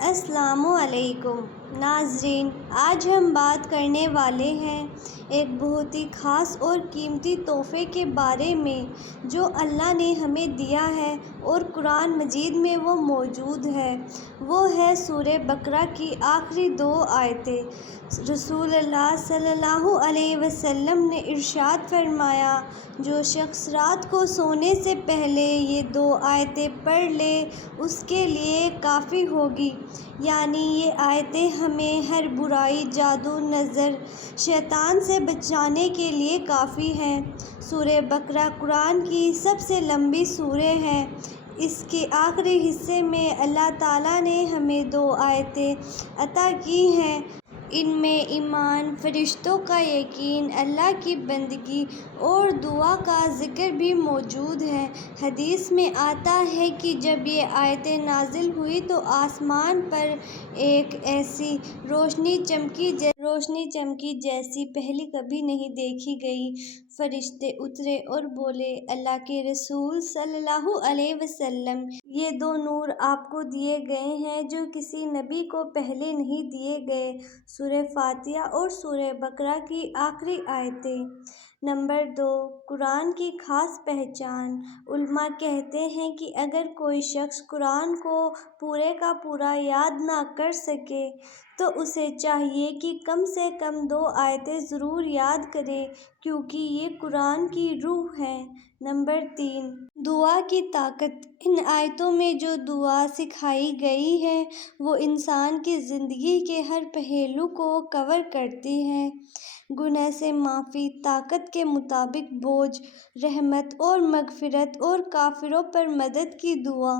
السلام علیکم ناظرین، آج ہم بات کرنے والے ہیں ایک بہت ہی خاص اور قیمتی تحفے کے بارے میں جو اللہ نے ہمیں دیا ہے اور قرآن مجید میں وہ موجود ہے۔ وہ ہے سورہ بقرہ کی آخری 2 آیتیں۔ رسول اللہ صلی اللہ علیہ وسلم نے ارشاد فرمایا، جو شخص رات کو سونے سے پہلے یہ 2 آیتیں پڑھ لے اس کے لیے کافی ہوگی۔ یعنی یہ آیتیں ہمیں ہر برائی، جادو، نظر، شیطان سے بچانے کے لیے کافی ہیں۔ سورہ بقرہ قرآن کی سب سے لمبی سورہ ہے۔ اس کے آخری حصے میں اللہ تعالیٰ نے ہمیں 2 آیتیں عطا کی ہیں۔ ان میں ایمان، فرشتوں کا یقین، اللہ کی بندگی اور دعا کا ذکر بھی موجود ہے۔ حدیث میں آتا ہے کہ جب یہ آیتیں نازل ہوئیں تو آسمان پر ایک ایسی روشنی چمکی جیسی پہلے کبھی نہیں دیکھی گئی۔ فرشتے اترے اور بولے، اللہ کے رسول صلی اللہ علیہ وسلم، یہ 2 نور آپ کو دیے گئے ہیں جو کسی نبی کو پہلے نہیں دیے گئے۔ سورہ فاتحہ اور سورہ بقرہ کی آخری آیتیں۔ نمبر 2، قرآن کی خاص پہچان۔ علماء کہتے ہیں کہ اگر کوئی شخص قرآن کو پورے کا پورا یاد نہ کر سکے تو اسے چاہیے کہ کم سے کم 2 آیتیں ضرور یاد کرے، کیونکہ یہ قرآن کی روح ہیں۔ نمبر 3، دعا کی طاقت۔ ان آیتوں میں جو دعا سکھائی گئی ہے وہ انسان کی زندگی کے ہر پہلو کو کور کرتی ہے۔ گناہ سے معافی، طاقت کے مطابق بوجھ، رحمت اور مغفرت، اور کافروں پر مدد کی دعا،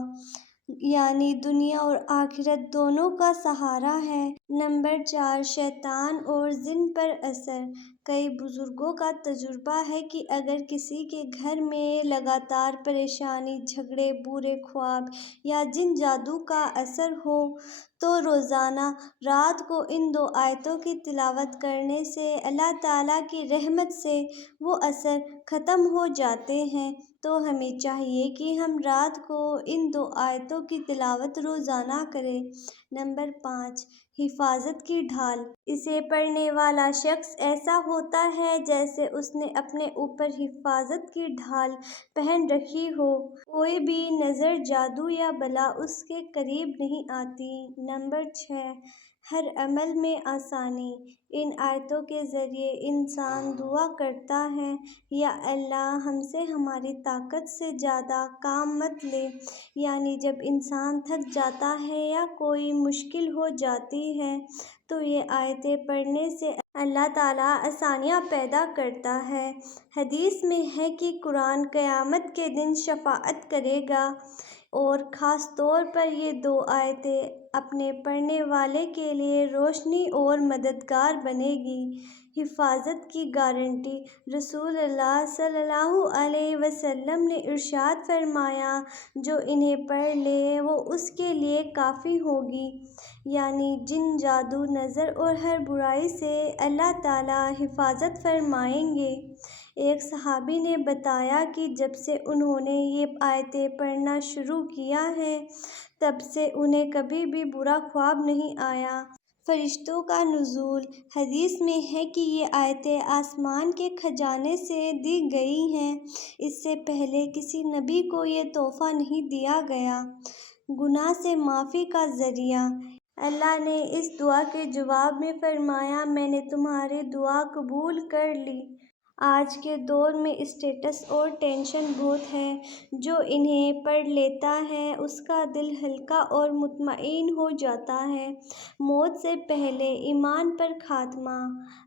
یعنی دنیا اور آخرت دونوں کا سہارا ہے۔ نمبر 4، شیطان اور جن پر اثر۔ کئی بزرگوں کا تجربہ ہے کہ اگر کسی کے گھر میں لگاتار پریشانی، جھگڑے، برے خواب یا جن جادو کا اثر ہو تو روزانہ رات کو ان 2 آیتوں کی تلاوت کرنے سے اللہ تعالیٰ کی رحمت سے وہ اثر ختم ہو جاتے ہیں۔ تو ہمیں چاہیے کہ ہم رات کو ان 2 آیتوں کی تلاوت روزانہ کریں۔ نمبر 5، حفاظت کی ڈھال۔ اسے پڑھنے والا شخص ایسا ہوتا ہے جیسے اس نے اپنے اوپر حفاظت کی ڈھال پہن رکھی ہو۔ کوئی بھی نظر، جادو یا بلا اس کے قریب نہیں آتی۔ نمبر 6، ہر عمل میں آسانی۔ ان آیتوں کے ذریعے انسان دعا کرتا ہے، یا اللہ ہم سے ہماری طاقت سے زیادہ کام مت لے۔ یعنی جب انسان تھک جاتا ہے یا کوئی مشکل ہو جاتی ہے تو یہ آیتیں پڑھنے سے اللہ تعالیٰ آسانیاں پیدا کرتا ہے۔ حدیث میں ہے کہ قرآن قیامت کے دن شفاعت کرے گا اور خاص طور پر یہ 2 آیتیں اپنے پڑھنے والے کے لیے روشنی اور مددگار بنے گی۔ حفاظت کی گارنٹی۔ رسول اللہ صلی اللہ علیہ وسلم نے ارشاد فرمایا، جو انہیں پڑھ لے وہ اس کے لیے کافی ہوگی۔ یعنی جن، جادو، نظر اور ہر برائی سے اللہ تعالیٰ حفاظت فرمائیں گے۔ ایک صحابی نے بتایا کہ جب سے انہوں نے یہ آیتیں پڑھنا شروع کیا ہے تب سے انہیں کبھی بھی برا خواب نہیں آیا۔ فرشتوں کا نزول۔ حدیث میں ہے کہ یہ آیتیں آسمان کے خزانے سے دی گئی ہیں۔ اس سے پہلے کسی نبی کو یہ تحفہ نہیں دیا گیا۔ گناہ سے معافی کا ذریعہ۔ اللہ نے اس دعا کے جواب میں فرمایا، میں نے تمہاری دعا قبول کر لی۔ آج کے دور میں اسٹریس اور ٹینشن بہت ہے۔ جو انہیں پڑھ لیتا ہے اس کا دل ہلکا اور مطمئن ہو جاتا ہے۔ موت سے پہلے ایمان پر خاتمہ۔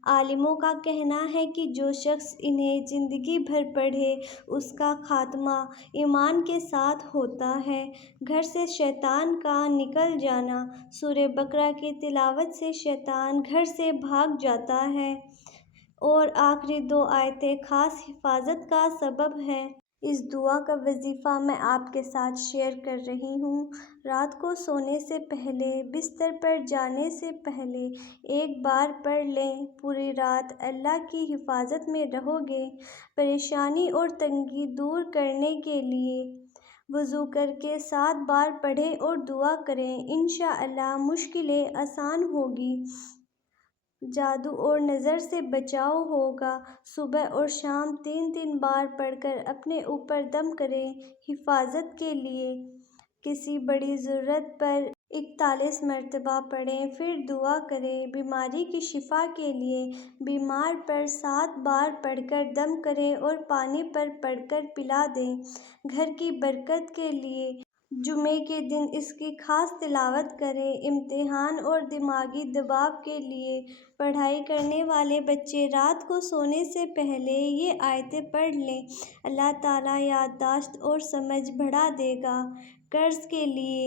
عالموں کا کہنا ہے کہ جو شخص انہیں زندگی بھر پڑھے اس کا خاتمہ ایمان کے ساتھ ہوتا ہے۔ گھر سے شیطان کا نکل جانا۔ سورہ بقرہ کی تلاوت سے شیطان گھر سے بھاگ جاتا ہے اور آخری 2 آیتیں خاص حفاظت کا سبب ہیں۔ اس دعا کا وظیفہ میں آپ کے ساتھ شیئر کر رہی ہوں۔ رات کو سونے سے پہلے، بستر پر جانے سے پہلے ایک بار پڑھ لیں۔ پوری رات اللہ کی حفاظت میں رہو گے۔ پریشانی اور تنگی دور کرنے کے لیے وضو کر کے 7 بار پڑھیں اور دعا کریں، انشاءاللہ مشکلیں آسان ہوگی، جادو اور نظر سے بچاؤ ہوگا۔ صبح اور شام 3 بار پڑھ کر اپنے اوپر دم کریں، حفاظت کے لیے۔ کسی بڑی ضرورت پر 41 مرتبہ پڑھیں، پھر دعا کریں۔ بیماری کی شفا کے لیے بیمار پر 7 بار پڑھ کر دم کریں اور پانی پر پڑھ کر پلا دیں۔ گھر کی برکت کے لیے جمعے کے دن اس کی خاص تلاوت کریں۔ امتحان اور دماغی دباؤ کے لیے پڑھائی کرنے والے بچے رات کو سونے سے پہلے یہ آیتیں پڑھ لیں، اللہ تعالیٰ یادداشت اور سمجھ بڑھا دے گا۔ قرض کے لیے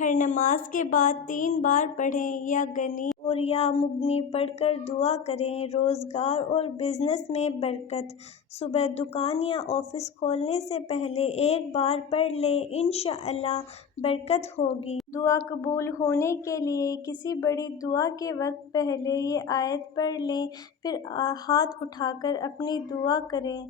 ہر نماز کے بعد 3 بار پڑھیں یا غنی اور یا مغنی پڑھ کر دعا کریں۔ روزگار اور بزنس میں برکت، صبح دکان یا آفس کھولنے سے پہلے 1 بار پڑھ لیں، انشاءاللہ برکت ہوگی۔ دعا قبول ہونے کے لیے کسی بڑی دعا کے وقت پہلے یہ آیت پڑھ لیں، پھر ہاتھ اٹھا کر اپنی دعا کریں۔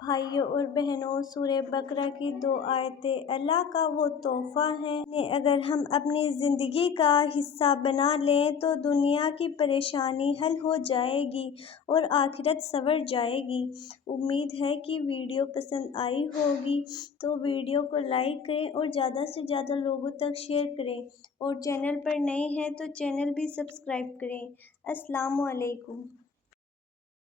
بھائیو اور بہنوں، سورہ بقرہ کی 2 آیتیں اللہ کا وہ تحفہ ہیں، انہیں اگر ہم اپنی زندگی کا حصہ بنا لیں تو دنیا کی پریشانی حل ہو جائے گی اور آخرت سنور جائے گی۔ امید ہے کہ ویڈیو پسند آئی ہوگی، تو ویڈیو کو لائک کریں اور زیادہ سے زیادہ لوگوں تک شیئر کریں، اور چینل پر نئے ہیں تو چینل بھی سبسکرائب کریں۔ السلام علیکم۔